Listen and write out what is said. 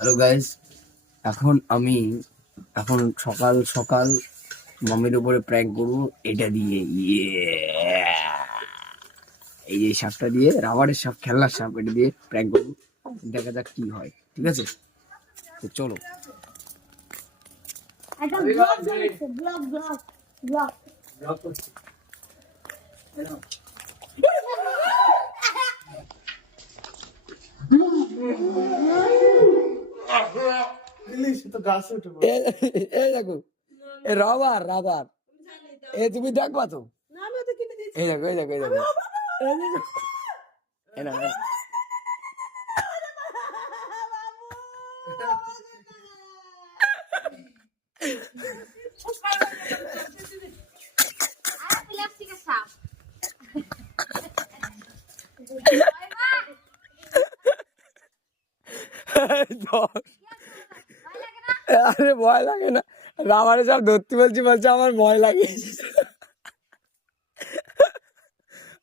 Hello guys এখন আমি এখন সকাল সকাল মামির উপরে প্র্যাঙ্ক করব এটা দিয়ে ইয়ে এই যে সাপটা দিয়ে রাবারের সাপ খেলনার সাপ এটা দিয়ে প্র্যাঙ্ক করব। দেখা যাক কি হয় ঠিক আছে? তো চলো। একটা এই দেখো এ রাবার রাবার। এ তুমি দেখবা তো? এই দেখো এই দেখো এই দেখো। এই না, এ- আর ভয় লাগে না। রাবারে সব ধরতে বলছি বলছে আমার ভয় লাগে।